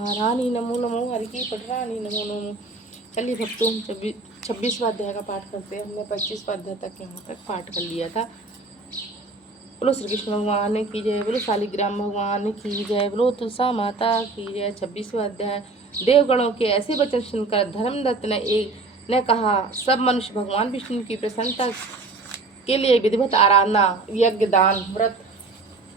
रानी नमो नमो, हरि की पटरानी नमो नमो। चलिए भक्तों, 26वां अध्याय का पाठ करते हैं। हमने 25वां अध्याय तक यहाँ तक पाठ कर लिया था। बोलो श्री कृष्ण भगवान की जय, बोलो शालिग्राम भगवान की जय, बोलो तुलसा माता की जय। 26वां अध्याय। देवगणों के ऐसे वचन सुनकर धर्मदत्त ने कहा, सब मनुष्य भगवान विष्णु की प्रसन्नता के लिए विधिवत आराधना, यज्ञ, दान, व्रत,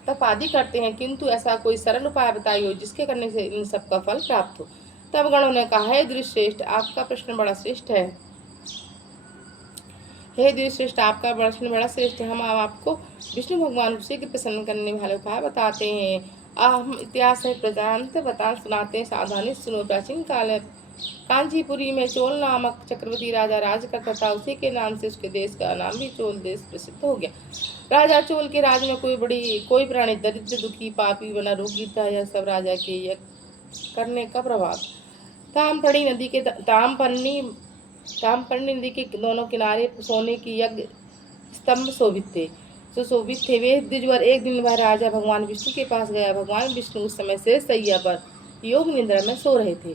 तप आदि करते हैं, किंतु ऐसा कोई सरल उपाय बताइए जिसके करने से इन सब का फल प्राप्त हो। तब गणों ने कहा, हे द्विश्रेष्ठ, आपका प्रश्न बड़ा श्रेष्ठ है। हे द्विश्रेष्ठ, आपका प्रश्न बड़ा श्रेष्ठ है। हम आपको विष्णु भगवान को शीघ्र प्रसन्न करने वाले उपाय बताते हैं। हम इतिहास है प्रजांत बता सुनाते हैं, सावधानी सुनो। प्राचीन काल कांचीपुरी में चोल नामक चक्रवर्ती राजा राज करता था। उसी के नाम से उसके देश का नाम भी चोल देश प्रसिद्ध हो गया। राजा चोल के राज में कोई प्राणी दरिद्र, दुखी, पापी, बना रोगी था। यह सब राजा के यज्ञ करने का प्रभाव। ताम्रपर्णी नदी के दोनों किनारे सोने की यज्ञ स्तंभ सुशोभित थे। वे द्विजवर एक दिन वह राजा भगवान विष्णु के पास गया। भगवान विष्णु उस समय से सैया पर योग निद्रा में सो रहे थे।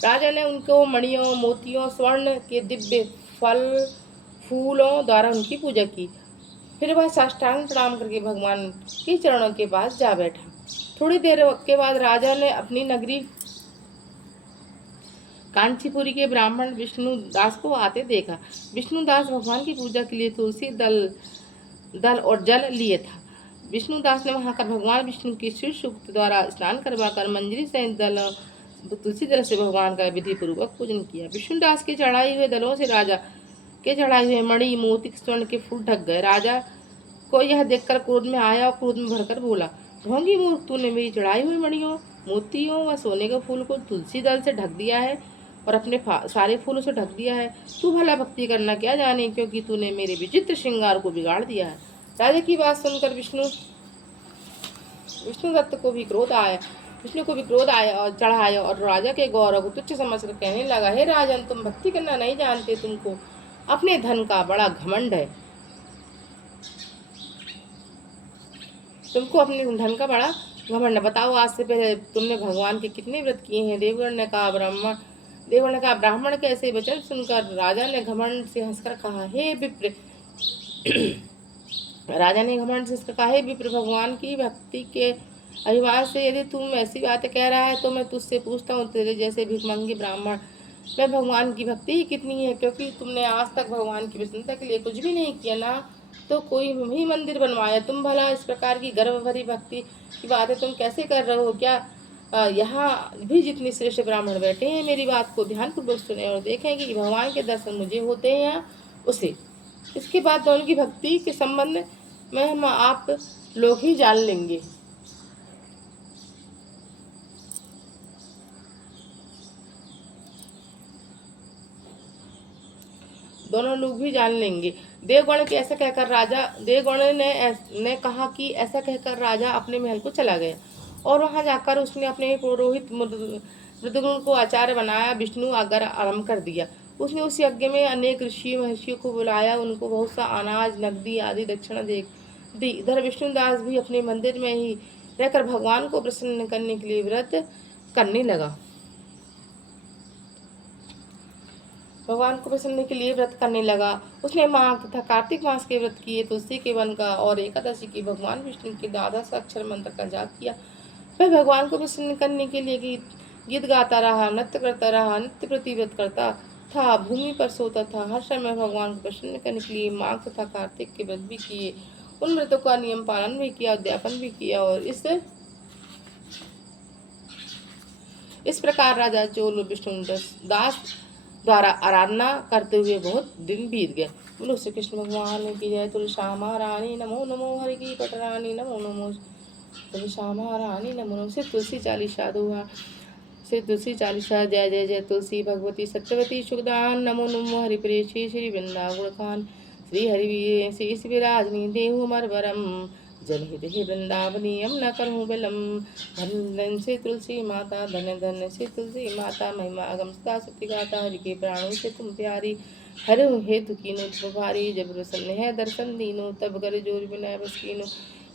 राजा ने उनको मणियों, मोतियों, स्वर्ण के दिव्य फूलों द्वारा उनकी पूजा की। फिर वह साष्टांग प्रणाम करके भगवान के चरणों के पास जा बैठा। थोड़ी देर के बाद राजा ने अपनी नगरी कांचीपुरी के ब्राह्मण विष्णु दास को आते देखा। विष्णु दास भगवान की पूजा के लिए तुलसी दल और जल लिए था। विष्णु दास ने वहां कर भगवान विष्णु की शिव सूक्त द्वारा स्नान करवाकर मंजरी से तुलसी दल से भगवान का विधि पूर्वक पूजन किया। विष्णु दास के चढ़ाए हुए दलों से राजा के चढ़ाए हुए मणि, मोती, स्वर्ण के फूल ढक गए। राजा को यह देखकर क्रोध में आया और क्रोध में भरकर बोला, ढोंगी मूर्ख, तूने मेरी चढ़ाई हुई मणियों, मोतियों व सोने के फूल को तुलसी दल से ढक दिया है और अपने सारे फूलों से ढक दिया है। तू भला भक्ति करना क्या जाने, क्योंकि तूने मेरे विचित्र श्रृंगार को बिगाड़ दिया है। राजा की बात सुनकर विष्णुदत्त को भी क्रोध आया। विष्णु को भी क्रोध आया और चढ़ाया और राजा के गौरव को तुच्छ समझकर कहने लगा, हे राजन, तुम भक्ति करना नहीं जानते, तुमको अपने धन का बड़ा घमंड है। तुमको अपने धन का बड़ा घमंड। बताओ, आज से पहले तुमने भगवान के कितने व्रत किए हैं? देवगण ने कहा, ब्राह्मण के ऐसे वचन सुनकर राजा ने घमंड से हंसकर कहा, हे विप्र हे विप्र, भगवान की भक्ति के अभिमान से यदि तुम ऐसी बातें कह रहा है तो मैं तुझसे पूछता हूँ, तेरे जैसे भिखमंगी ब्राह्मण में भगवान की भक्ति ही कितनी है? क्योंकि तुमने आज तक भगवान की प्रसन्नता के लिए कुछ भी नहीं किया, ना तो कोई भी मंदिर बनवाया। तुम भला इस प्रकार की गर्व भरी भक्ति की बातें तुम कैसे कर रहे हो? क्या यहाँ भी जितने श्रेष्ठ ब्राह्मण बैठे हैं मेरी बात को ध्यानपूर्वक सुने और देखें कि भगवान के दर्शन मुझे होते हैं या उसे। इसके बाद दोनों की भक्ति के संबंध में हम आप लोग ही जान लेंगे। दोनों लोग भी जान लेंगे। देवगण ने कहा कि ऐसा कहकर राजा अपने महल को चला गया और वहां जाकर उसने अपने पुरोहित मृदगुण को आचार्य बनाया। विष्णु आगर आरंभ कर दिया। उसने उस यज्ञ में अनेक ऋषि महर्षियों को बुलाया, उनको बहुत सा अनाज, नकदी आदि दक्षिणा दी। इधर विष्णुदास भी अपने मंदिर में ही रहकर भगवान को प्रसन्न करने के लिए व्रत करने लगा। उसने माघ तथा कार्तिक मास के व्रत किए, तुलसी के वन का और एकादशी की भगवान विष्णु के द्वादश अक्षर मंत्र का जाप किया। वह भगवान को प्रसन्न करने के लिए गीत गाता रहा, नृत्य करता रहा, नित्य प्रति व्रत करता था, भूमि पर सोता था। हर समय भगवान को प्रसन्न करने के लिए माघ तथा कार्तिक के व्रत भी किए, उन व्रतों का नियम पालन भी किया, उद्यापन भी किया और इस प्रकार राजा चोल विष्णु दास द्वारा आराधना करते हुए बहुत दिन बीत गए। बोलो श्री कृष्ण भगवान की जय। तुलसा महारानी नमो नमो, हरि की पटरानी नमो नमो, तुलसा महारानी नमो नमो। श्री तुलसी चालीसा दोहा। श्री तुलसी चालीसा। जय जय जय तुलसी भगवती सत्यवती सुखदान, नमो नमो हरि प्रेषी श्री वृंदा गुणखान, श्री हरि श्री शिवराजनी देहु मरवरम, जनहित वृंदावनीयम न करूँ बिलम। धन धन से तुलसी माता, धन धन से तुलसी माता, महिमा अगम सदा सत्य गाता, हरि के प्राणों से तुम प्यारी, हर हेतु कीनो तुम भारी, जब प्रसन्न है दर्शन दीनो, तब कर जोर विनय बस कीनो।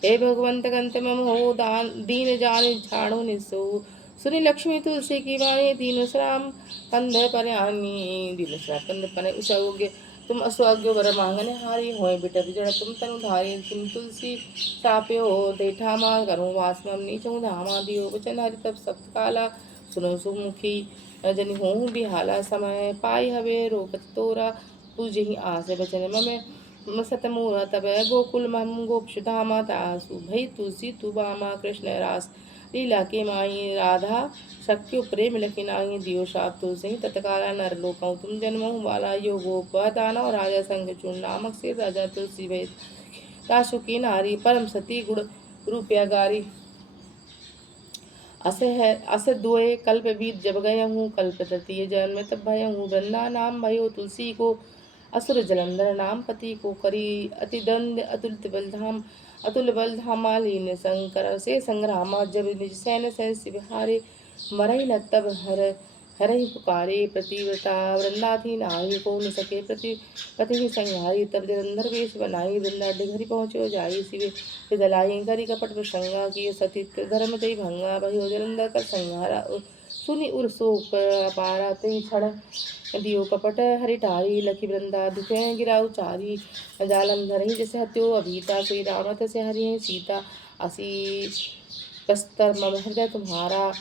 हे भगवंत कंत मम हो, दीन जान छाड़ो निसो, सुनी लक्ष्मी तुलसी की वाणी दीन श्राम कंध पर्यानी दीन श्राम कंध पर उचाओगे तुम असुआग्यो वर मांगने हारी होए बिटत जड़ तुम तनु धारी तुम तुलसी साप्यो देठा मा करूँ वास में नीचू धामा दियो वचन हरि तब सप्त काला सुनो सुमुखी जनि हों बिहाला समय पाई हवे रोकत तोरा तुझे ही आस बचन ममे सतमूरा तब गोकुल मम गोपशुधामा तासु भई तुलसी तु बामा कृष्ण रास लीला के माई राधा शक्ति प्रेम लखिनाई दियो शाप तुलसी तत्काला नर लोकौ तुम जन्म वाला यो गोप दानव राजा संग चूर्ण नामक से राजा तुलसी भय ताशु की नारी परम सती गुण रूपया गारी असे दुए कल्प बीत जब गए हूँ कल्प तृतीय जन्म में तब भय हूँ वृंदा नाम भयो तुलसी को असुर जलंधर नाम पति को करी अतिदंड अतुलित बलधाम अतुल बलधामालीन शंकर से संग्रामा जब निज सैन सहस बिहारे मरई न तब हरहि पुकारे प्रतिव्रता वृंदाथी नारी को न सके पति ही संहारी तब जलंधर वेश बनाई वृंदा डिघरी पहुँचो जाई शिवे दलाई करी कपट प्रसंगा किए सती धर्म दई भंगा भयो जलंधर कर संहारा सुनि उर्सो पारा ते क्षण दियो कपट हरिटारी लखी वृंदा दुखे गिरा उचारी जालंधर ही जैसे हत्यो अभीता श्री राम से हरि सीता असी बस्तर मम हृदय तुम्हारा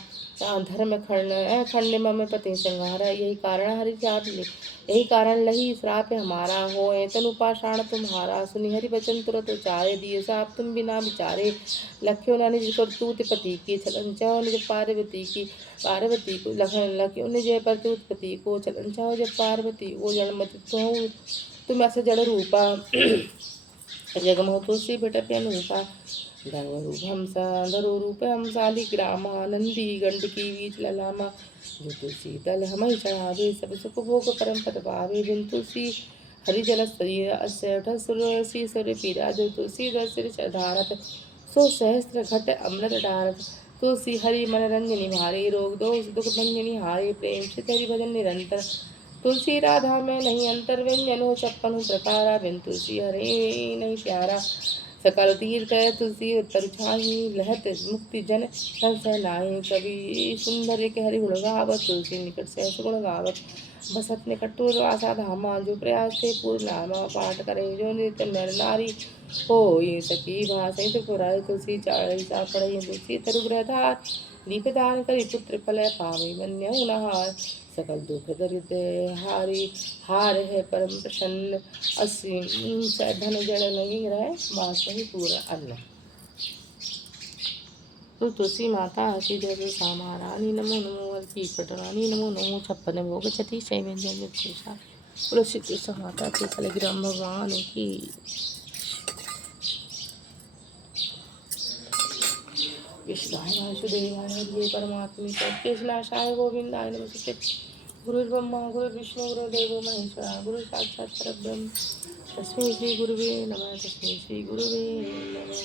धर्म खंड मम पति संहारा यही कारण हरि जात ले यही कारण लही श्राप हमारा हो तनु पाषाण तुम्हारा सुनि हरि बचन तुरत उचारे दिए साप तुम बिना विचारे लख्यो न निज करतूत पति की छलन चाहो निज पार्वती को लख्यो निज परतूत पति को छलन चाहो जब पार्वती को जड़मति तुम ऐसे जड़ रूपा जगमो तुलसी बेटप्य अनुपा धरो रूप हम शालिग्रामा नंदी गंडकी बीच ललामा जो तुलसी दल हम ही चढ़ावे सब सुख भोग परम पद पावे बिन तुलसी हरि जल शरीर अस्य सुर पीरा जो तुलसी दल सिर चढ़ारत सो सहस्त्र घट अमृत डारत तुलसी हरि मन रंजनी भारे रोग दोष दुख भंजनी हारे प्रेम से हरि भजन निरंतर तुलसी राधा में नहीं अंतर व्यंजन हो 56 प्रकारा बिन तुलसी हरे नहीं प्यारा सकल तीर्थ तुलसी उत्तर छाई लहत मुक्ति जन संशय नाहि कवि सुंदर के हरि गुण गावत तुलसी निकट से गुण गावत बसत निकट आशा धामा जो प्रयास से पूर्ण नामा पाठ करे जो नित्य नर नारी हो ये सखी भाषा त्रिपुराय तुलसी चाढ़ई सा पढ़ई तुलसी तरुग्रह धार दीपदान करी पुत्र फल पावे मन्य नहार सकल दुख दरिद्र हार है परम प्रसन्न असीम धन जड़ लगी रहे बास नहीं पूरा अन्न तो तुलसी माता की जय श्यामा रानी नमो नमो हल्की पटरानी नमो नमो 56 भोग छती शैवेंद्र तुलसी कृष्ण माता के शालिग्राम भगवान की विष्णुवाय वासुदेवाय हरिये परमात्मे कृष्णाशाय गोविंदाय नमस्ते गुरुर्ब्रह्मा गुरुर्विष्णु गुरुर्देवो महेश्वरा गुरु साक्षात् परब्रह्म तस्मै श्री गुरुवे नमः तस्मै श्री गुरुवे नमः।